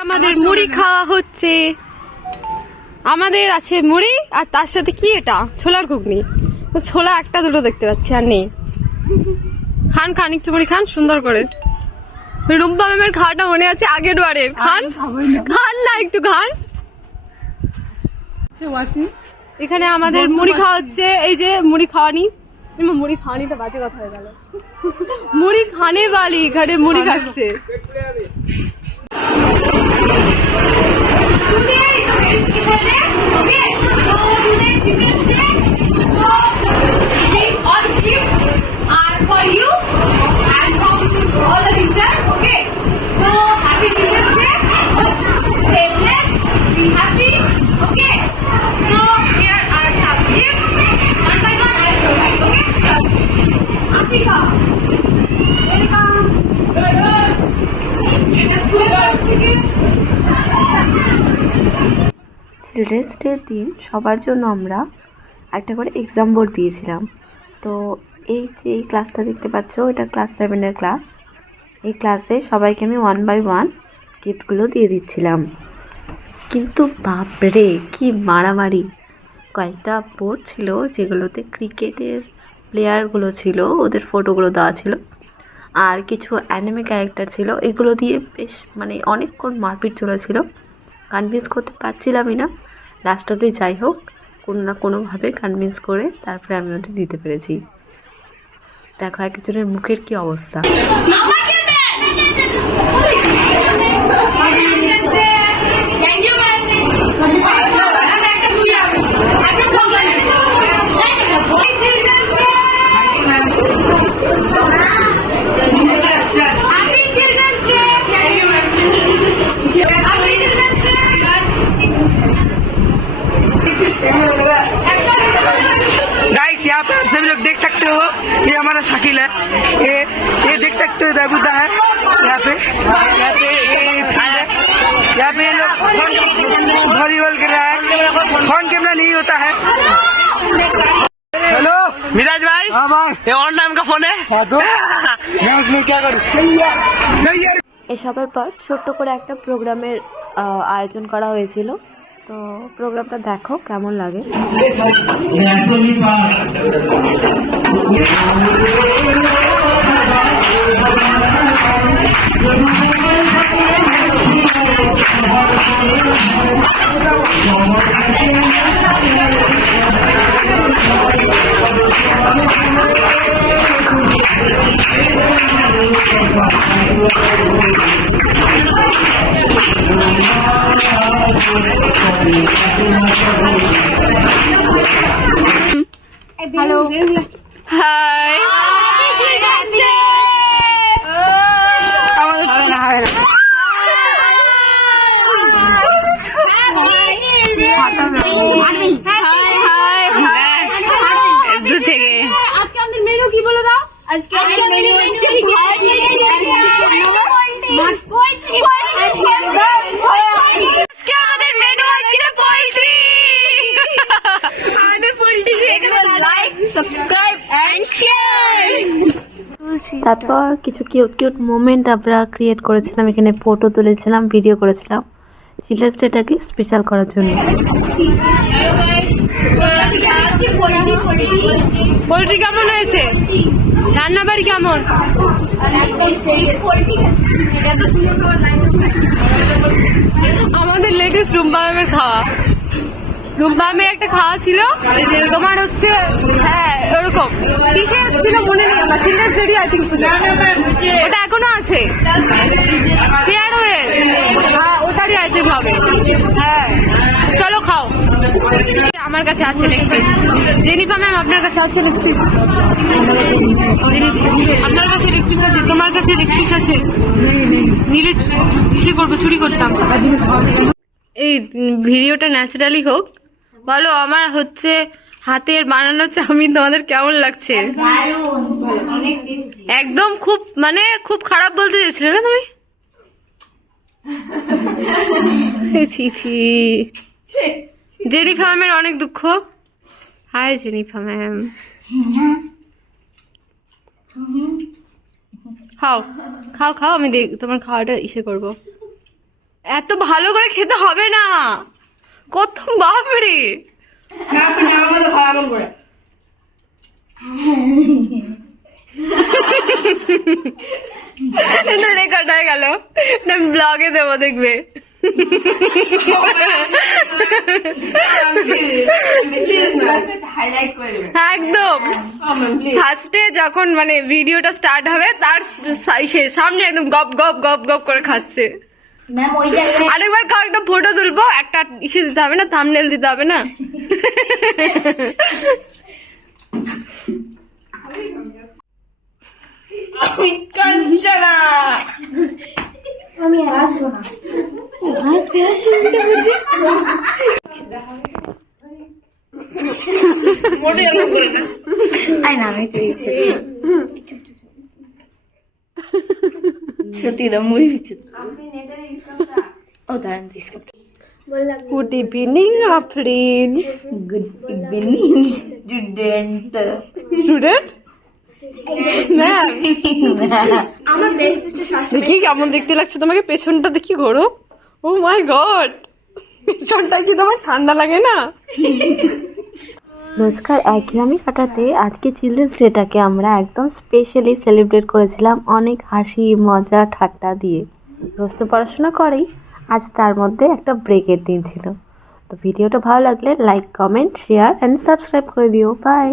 আমাদের মুড়ি খাওয়া হচ্ছে। আমাদের আছে মুড়ি আর তার সাথে কি এটা? ছোলার ঘুগনি। তো ছোলা একটা দুটো দেখতে পাচ্ছি আর নেই। খান খান একটু মুড়ি খান সুন্দর করে। রুম্পা ম্যামের খাওয়াটা মনে আছে আগের বারের। খান? খান না একটু খান। এখানে আমাদের মুড়ি খাওয়া হচ্ছে এই যে মুড়ি খাওয়ানি। মুড়ি খাওয়ানিটা বাজে কথা হয়ে গেল। মুড়ি খানে বালি এখানে মুড়ি খাচ্ছে। চিলড্রেন্স ডের দিন সবার জন্য আমরা একটা করে এক্সাম বোর্ড দিয়েছিলাম। তো এই যে এই ক্লাসটা দেখতে পাচ্ছ, এটা ক্লাস সেভেনের ক্লাস এই ক্লাসে সবাইকে আমি ওয়ান বাই ওয়ান গিফটগুলো দিয়ে দিচ্ছিলাম। কিন্তু বাপরে, কি মারামারি। কয়েকটা বোর্ড ছিল যেগুলোতে ক্রিকেটের প্লেয়ারগুলো ছিল, ওদের ফটোগুলো দেওয়া ছিল। আর কিছু অ্যানিমে ক্যারেক্টার ছিল এগুলো দিয়ে বেশ মানে অনেকক্ষণ মারপিট চলেছিল। কনভিন্স করতে পারছিলামই না। লাস্ট অব্দি যাই হোক কোনো না কোনোভাবে কনভিন্স করে তারপরে আমি ওদের দিতে পেরেছি। দেখো একজনের মুখের কি অবস্থা। ये देख सकते हो दाबुदा है यहाँ पे यहाँ पे ये फील्ड है यहाँ पे ये लोग वॉलीबॉल खेल रहा है फोन कैमरा नहीं होता है हेलो मिराज भाई हाँ भाई ये और नाम का फोन है हाँ तो मैं उसमें क्या करूँ नहीं यार এসবের পর ছোট্ট করে একটা প্রোগ্রামের আহ, আয়োজন করা হয়েছিল তো প্রোগ্রামটা দেখো কেমন লাগে হ্যালো হাই আমাদের হবে না হবে না দূর থেকে আজকে আমাদের মেনু কি বলে দাও আজকে আমাদের মেনু হচ্ছে আজকে আমাদের মেনু হচ্ছে পোল্ট্রি আমাদের poultry like subscribe and share তারপর কিছু কিউট কিউট মোমেন্ট আমরা ক্রিয়েট করেছিলাম। এখানে ফটো তুলেছিলাম ভিডিও করেছিলাম। চিলড্রেন্স ডেটাকে স্পেশাল করার জন্য। পোল্ট্রি কেমন হয়েছে? রান্না বাড়ি কেমন? আমাদের লেটেস্ট রুম্পা খাওয়া। রুম্পা একটা খাওয়া ছিল। তোমার হচ্ছে হ্যাঁ ওরকম। কিসের ছিল মনে নেই আমার। চিলড্রেন্স ডেডি আই থিঙ্ক ওটা এখনও আছে। পেয়ার হয়ে হ্যাঁ ওটারই আই থিঙ্ক হবে। হ্যাঁ। চলো খাও। আমার কাছে আছে লেগ পিস জেনিফা ম্যাম আপনার কাছে আছে লেগ পিস আপনার কাছে লেগ পিস আছে? তোমার কাছে লেগ পিস আছে? নিলে কি করব? চুরি করতাম। এই ভিডিওটা ন্যাচারালি হোক। বলো আমার হচ্ছে হাতের বানানো চাউমিন তোমাদের কেমন লাগছে? একদম খুব মানে খুব খারাপ বলতে চেয়েছিলে না তুমি? ছি ছি। জেনিফা ম্যামের অনেক দুঃখ। Hi Jenifa ma'am. খাও খাও খাও আমি দেখ তোমার খাওয়াটা ইসে করব। এত ভালো করে খেতে হবে না। কত বাপরে। রেকর্ড হয়ে গেল। ব্লগে দেবো দেখবে। একদম। ফার্স্টে যখন মানে ভিডিওটা স্টার্ট হবে তার সামনে একদম গপ গপ গপ গপ করে খাচ্ছে। ম্যাম ওই জায়গায় আরেকবার খাও একটা ফটো তুলবো। একটা ইসে দিতে হবে না থামনেল দিতে হবে না? আমি কাঞ্চনা। আমি আসব না। আই না। আমি সত্যি না মুড়ি ও দাঁড়ান good evening Afrin good evening student student দেখি কেমন দেখতে লাগছে তোমাকে? পেছনটা দেখি ঘোরো। ও মাই গড পেছনটা কি তোমার ঠান্ডা লাগে না? রোজকার একঘেয়ামি কাটাতে। আজকে চিলড্রেন্স ডেটাকে আমরা একদম স্পেশালি সেলিব্রেট করেছিলাম অনেক হাসি মজা ঠাট্টা দিয়ে। রোজ তো পড়াশোনা করেই। আজ তার মধ্যে একটা ব্রেকের দিন ছিল। তো ভিডিওটা ভালো লাগলে like comment share and subscribe করে দিও। বাই